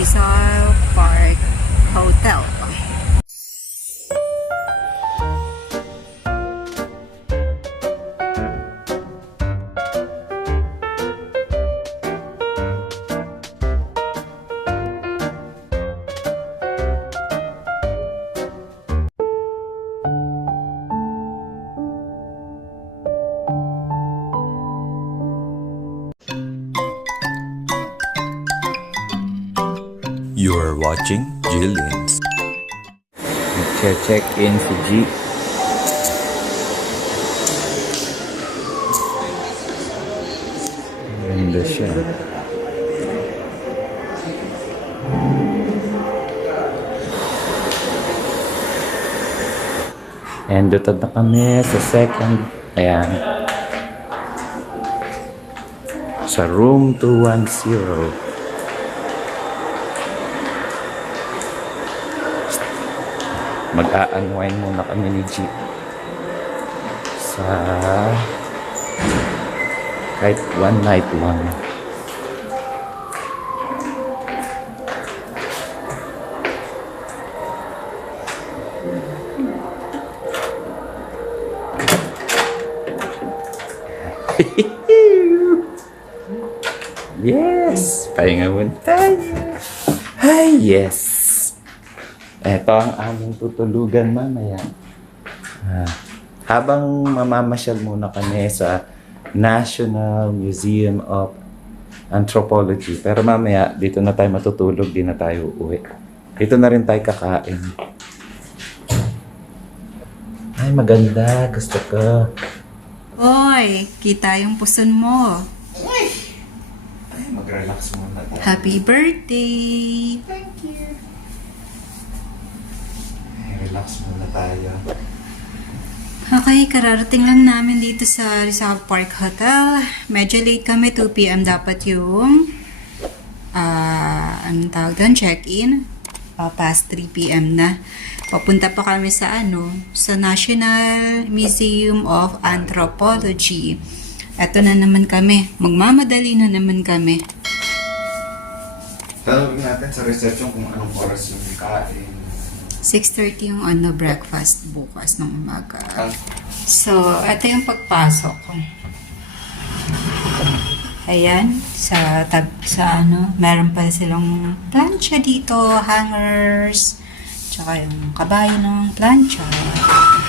Rizal Park Hotel. You are watching Jillian's. Check-in si G. Ganda siya. And dito na kami sa second. Ayan. Sa room 210. Mag-a-unwind muna kami ni G sa kahit one night lang. Yes! Pahinga muna tayo. Ay, yes! Ito ang aming tutulugan mamaya. Habang mamamasyal muna kami sa National Museum of Anthropology. Pero mamaya, dito na tayo matutulog, di na tayo uuwi. Dito na rin tayo kakain. Ay, maganda. Gusto ko. Oy, kita yung puson mo. Ay, mag-relax muna tayo. Happy birthday! Thank you. Relax muna tayo. Okay, kararating lang namin dito sa Rizal Park Hotel. Medyo late kami, 2 p.m. dapat yung anong tawag doon, check-in. Past 3 p.m. na. Papunta pa kami sa sa National Museum of Anthropology. Eto na naman kami. Magmamadali na naman kami. Tanungin natin sa reception kung anong oras yung kain. 6:30 yung breakfast bukas ng umaga. So, ito yung pagpasok. Ayan, meron pa silang plancha dito, hangers, tsaka yung kabayo ng plancha.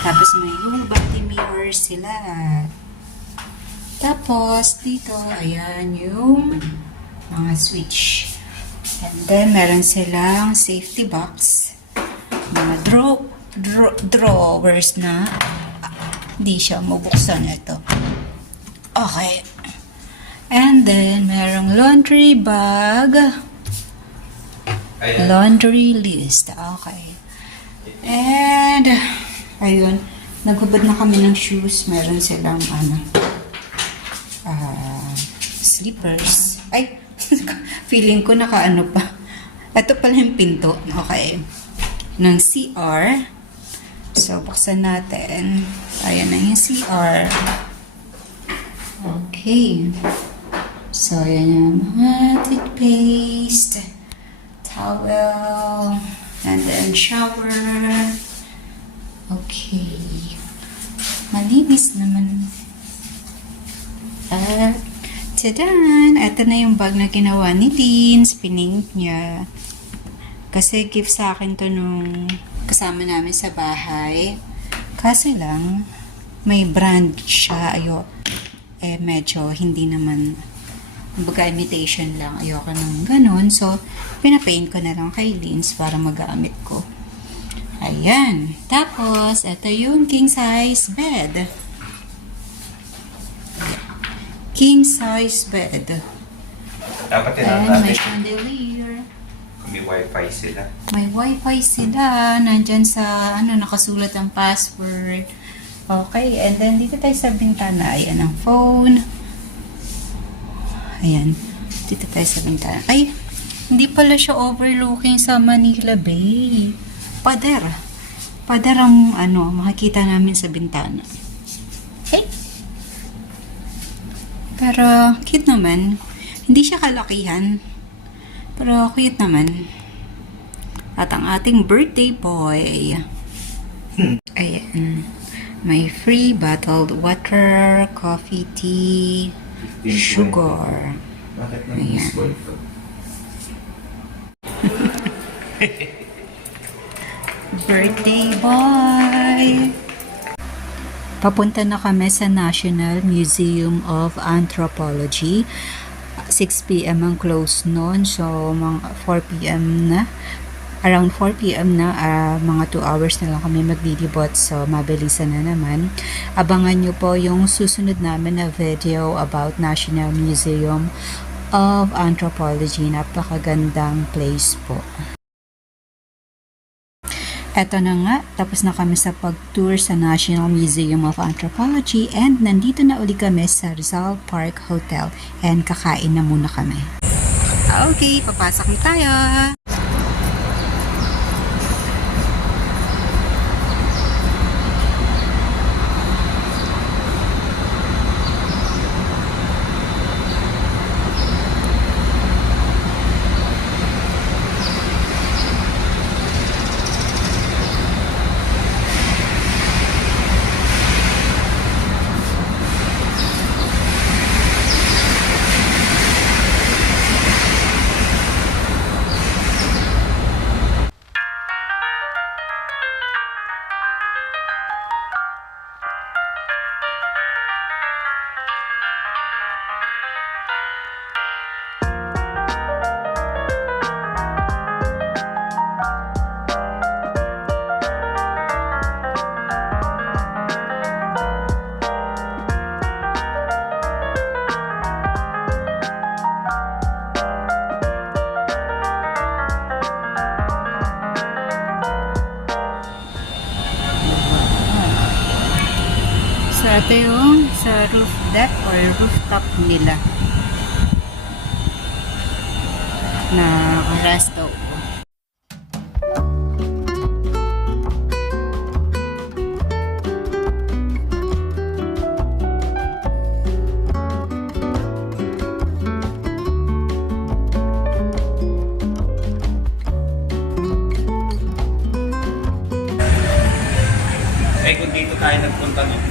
Tapos may body mirrors sila. Tapos dito, ayan yung mga switch. And then, meron silang safety box. Mga drawers na hindi siya mabuksan ito. Okay. And then, merong laundry bag. Laundry list. Okay. And, ayun. Naghubad na kami ng shoes. Meron silang, slippers. Ay, feeling ko nakaano pa. Ito pala yung pinto. Okay. Ng CR. So, buksan natin. Ayan na yung CR. Okay. So, ayan yung mga toothpaste, towel, and then shower. Okay. Malinis naman. At, tadan! Ito na yung bag na ginawa ni Teens. Pinink niya. Kasi gift sa akin to nung kasama namin sa bahay. Kasi lang, may brand siya. Medyo hindi naman, baga imitation lang. Ayoko nang ganun. So, pinapaint ko na lang kay Lins para magamit ko. Ayan. Tapos, ito yung king size bed. King size bed. Dapat And may chandelier. May wifi sila. May wifi sila. Nandyan sa, nakasulat ang password. Okay, and then dito tayo sa bintana. Ayan ang phone. Ayan. Dito tayo sa bintana. Ay, hindi pala siya overlooking sa Manila Bay. Pader. Pader ang, makikita namin sa bintana. Okay? Pero, cute naman. Hindi siya kalakihan. Pero cute naman. At ang ating birthday boy. Ayan. May free bottled water, coffee, tea, sugar. Bakit Ayan. ito? Birthday boy! Papunta na kami sa National Museum of Anthropology. 6 p.m. ang close noon. So, mga 4 p.m. na. Around 4 p.m. na, mga 2 hours na lang kami maglilibot. So, mabilisan na naman. Abangan nyo po yung susunod namin na video about National Museum of Anthropology. Napakagandang place po. Eto na nga, tapos na kami sa pag-tour sa National Museum of Anthropology and nandito na uli kami sa Rizal Park Hotel and kakain na muna kami. Okay, papasok na tayo! So, ito yung sa roof deck or rooftop nila na resto. Eh, kung dito tayo nagpunta nun,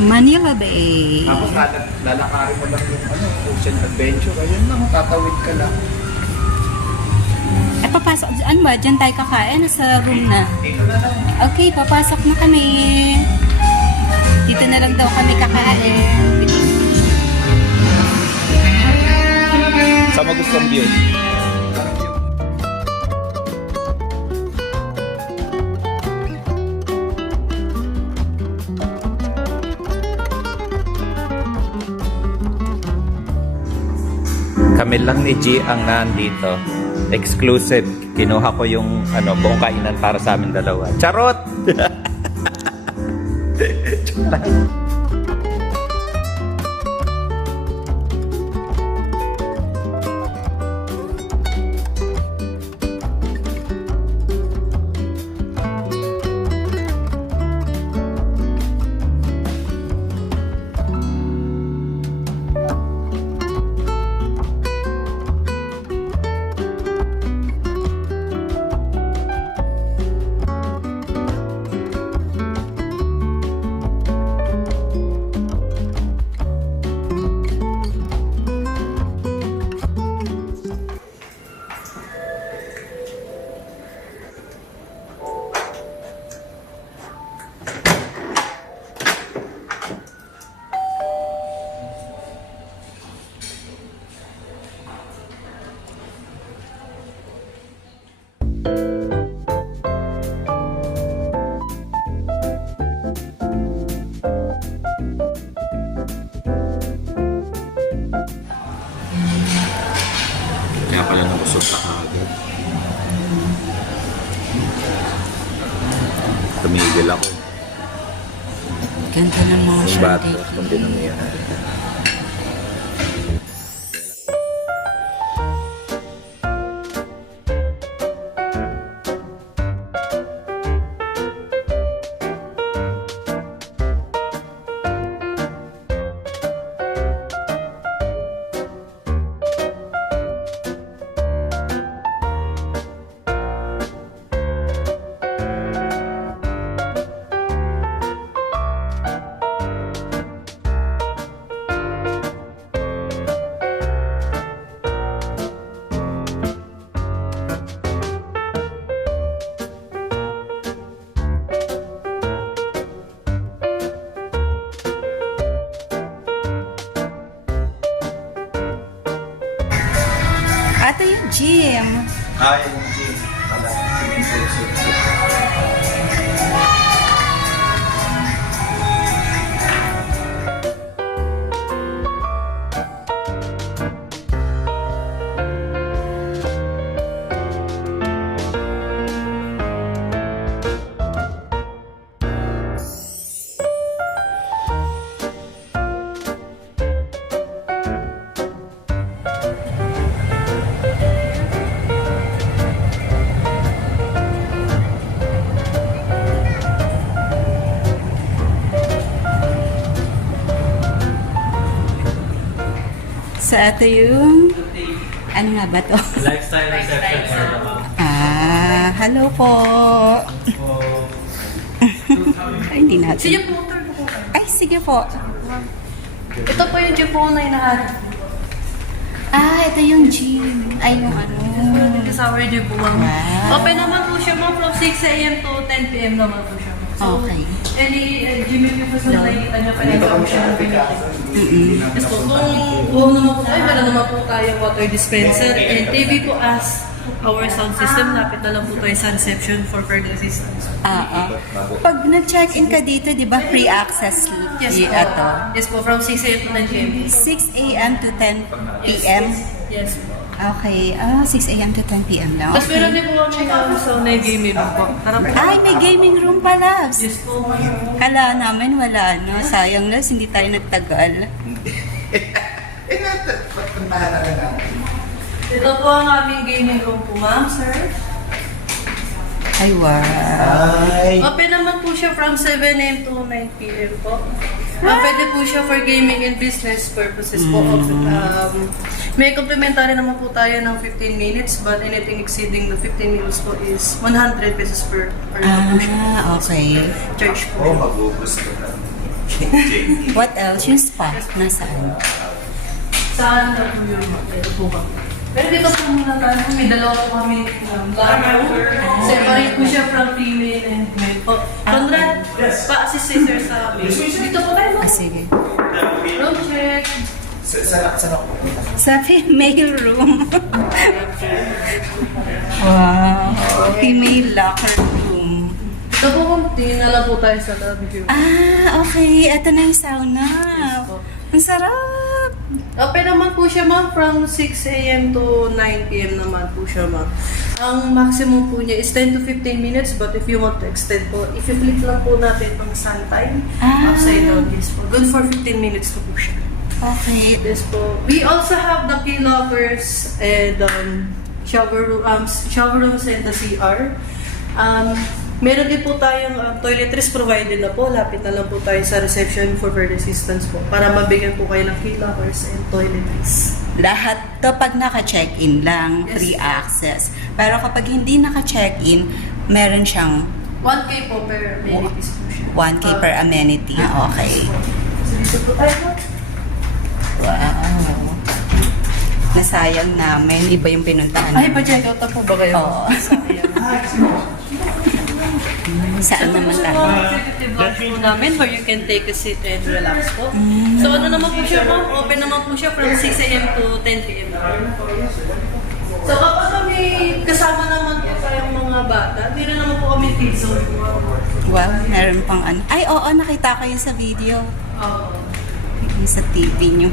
Manila Bay. tapos lalakarin mo lang yung ocean adventure, ayun lang, tatawid ka lang. Eh, papasok. Ano ba? Diyan tayo kakain? Sa room na. Dito na lang. Okay, papasok na kami. Dito na lang daw kami kakain. Sa magustong view. Kami lang ni G ang nandito. Exclusive. Kinuha ko yung buong kainan para sa amin dalawa. Charot! Kaya pala nabusog ka agad. Tumigil ako. Ganda ng mga Yung short bato, date. kung dinamihan. gym. Ay, yung gym. Wala. Sige. So, ito yung... Ano nga ba to? Lifestyle reception. Hello po. Ay, hindi natin. Sige po, motor po. Ay, sige po. Ito po yung gym po na hinahanap. Ito yung gym. Ay, yung ano. This is our gym po, ma'am. Wow. Open naman po siya, ma'am, from 6 a.m. to 10 p.m. naman po siya. So, Okay. any gym yung po sa nakikita niya, pwede po siya ng pinili. Yes po, kung naman po tayo, meron naman po tayong water dispenser and TV po as our sound system. Lapit na lang po tayo sa reception for further assistance. Pag nag-check-in ka dito, di ba, free access Yes po. ito? Yes po, from 6 a.m. to 9 p.m. 6 a.m. to 10 p.m. Yes po. Okay. 6 a.m. to 10 p.m. lang. Tapos Okay. meron din po kami sa na gaming room po. Tara po. Ay, may gaming room pala. Yes po. Kala namin wala, no? Sayang lang, hindi tayo nagtagal. Ito po ang aming gaming room po, ma'am, sir. Ay, wow. Open naman po siya from 7 a.m. to 9 p.m. po. Pwede po siya for gaming and business purposes po. May complimentary naman po tayo ng 15 minutes but anything exceeding the 15 minutes po is 100 pesos per po siya. Okay. Charge Oh, po. mag-ubus ka na. What else? Yung spa? Nasaan? Saan na po yung ito po ba? Pero dito po muna tayo. May dalawa po kami separate po siya from female and male po. Conrad, pa-assist si sir sa amin. Dito po tayo. Sige. Room check. Saan ako? Sa female room. Wow. Female locker room. Ito po kung tingin na lang po tayo sa lobby. Okay. Ito na yung sauna. Ang sarap. Open naman po siya, ma'am, from 6 a.m. to 9 p.m. naman po siya, ma'am. Ang maximum po niya is 10 to 15 minutes, but if you want to extend po, if you flip lang po natin pang sun time, upside down, yes po. Good for 15 minutes na po siya. Okay. Yes po. We also have the key lockers and shower rooms and the CR. Meron din po tayong toiletries provided na po. Lapit na lang po tayo sa reception for further assistance po para mabigyan po kayo ng key lockers and toiletries. Lahat to pag naka-check-in lang, Yes. free access. Pero kapag hindi naka-check-in, meron siyang 1K po per amenities po siya. 1K per amenity. Okay. So dito po tayo. Wow. Nasayang namin. Iba yung pinuntahan. Ay, pa-check out na po ba kayo? Oo. Saan naman Ito po tayo? yung executive lounge po namin where you can take a seat and relax po. So ano naman po siya, ma'am? Open naman po siya from 6 a.m. to 10 p.m. So kapag kami kasama naman po tayong mga bata, hindi na naman po kami kids zone. Wow, meron pang ano. Ay, oo, nakita ko yun sa video. Yung sa TV nyo.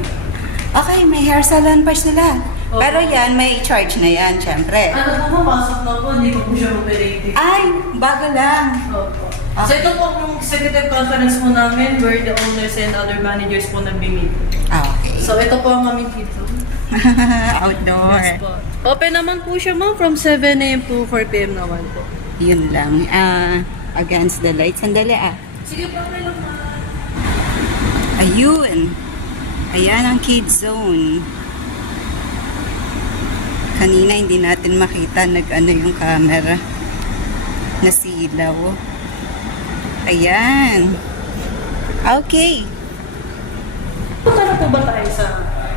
Okay, may hair salon pa sila. Pero yan, may charge na yan, syempre. Ano po, pumasok na po, hindi ko po siya operating. Ay, bago lang. Opo. So ito po yung executive conference po namin where the owners and other managers po nag-meet. Okay. So ito po ang aming kids zone. Outdoor. Yes po. Open naman po siya, ma'am, from 7 a.m. to 4 p.m. naman po. Yun lang. Against the light. Sandali Sige po, okay lang, ma'am. Ayun. Ayan ang kids zone. Kanina hindi natin makita nag-ano yung camera. Nasilaw. Ayan. Okay. Punta na po ba tayo sa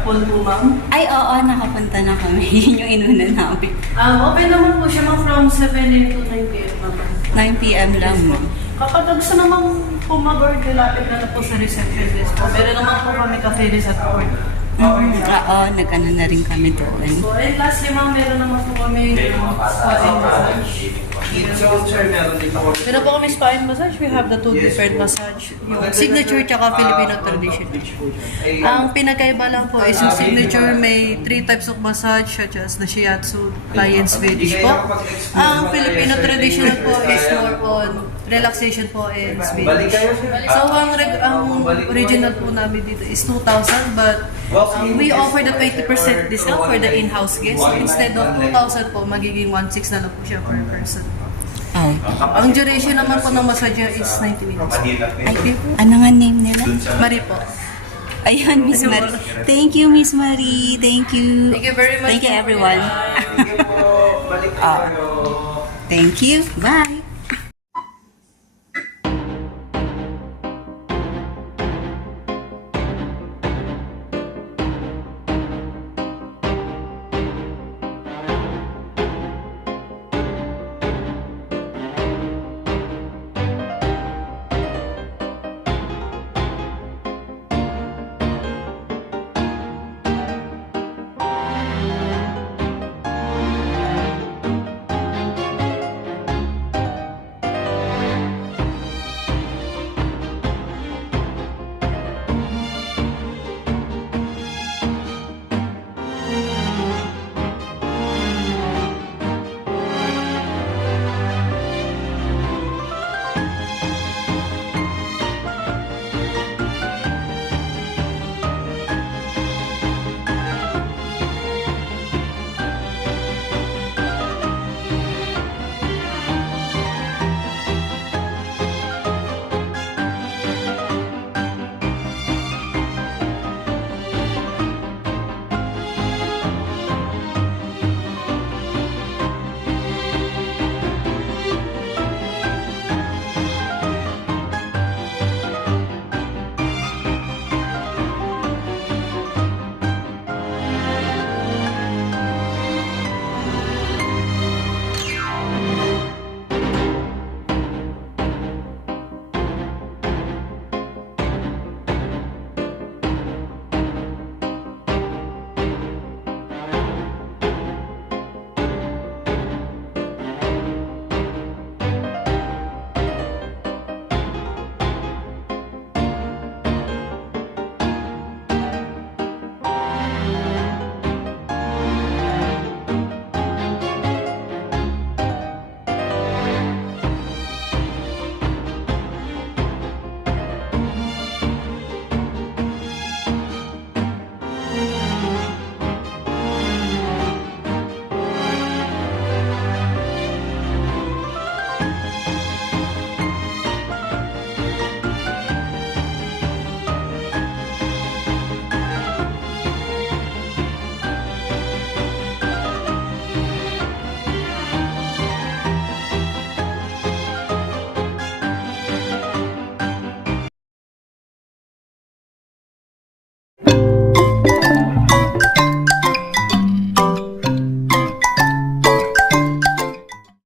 pool po, ma'am? Ay, oo, nakapunta na kami. Yun yung inuna namin. Open naman po siya, ma'am, from 7 a.m. to 9 p.m. naman. 9 p.m. lang mo. Kapag gusto namang po mag-order, lapit na po sa reception desk po. Meron naman po kami cafe at board. Oo, nag-ano na rin kami doon. So, and lastly ma'am, meron naman po kami spa and massage. So, sir, meron din po. Meron po kami spa and massage. We have the two different massage. Yung signature tsaka Filipino tradition. Ang pinagkaiba lang po is yung signature may 3 types of massage such as the shiatsu, Thai and Swedish po. Ang Filipino traditional po is more on relaxation po and Swedish. So, ang original po namin dito is 2,000 but we offer the 20% discount for the in-house guests. Instead of 2,000 po, magiging 1,600 na lang po siya per person. Oh. Ang duration naman po ng massage is 90 minutes. Ay, ano nga name nila? Marie po. Ayun, Miss Marie. Thank you, Miss Marie. Thank you. Thank you very much. Thank you, everyone. Thank you po. Balik po kayo. Thank you. Bye.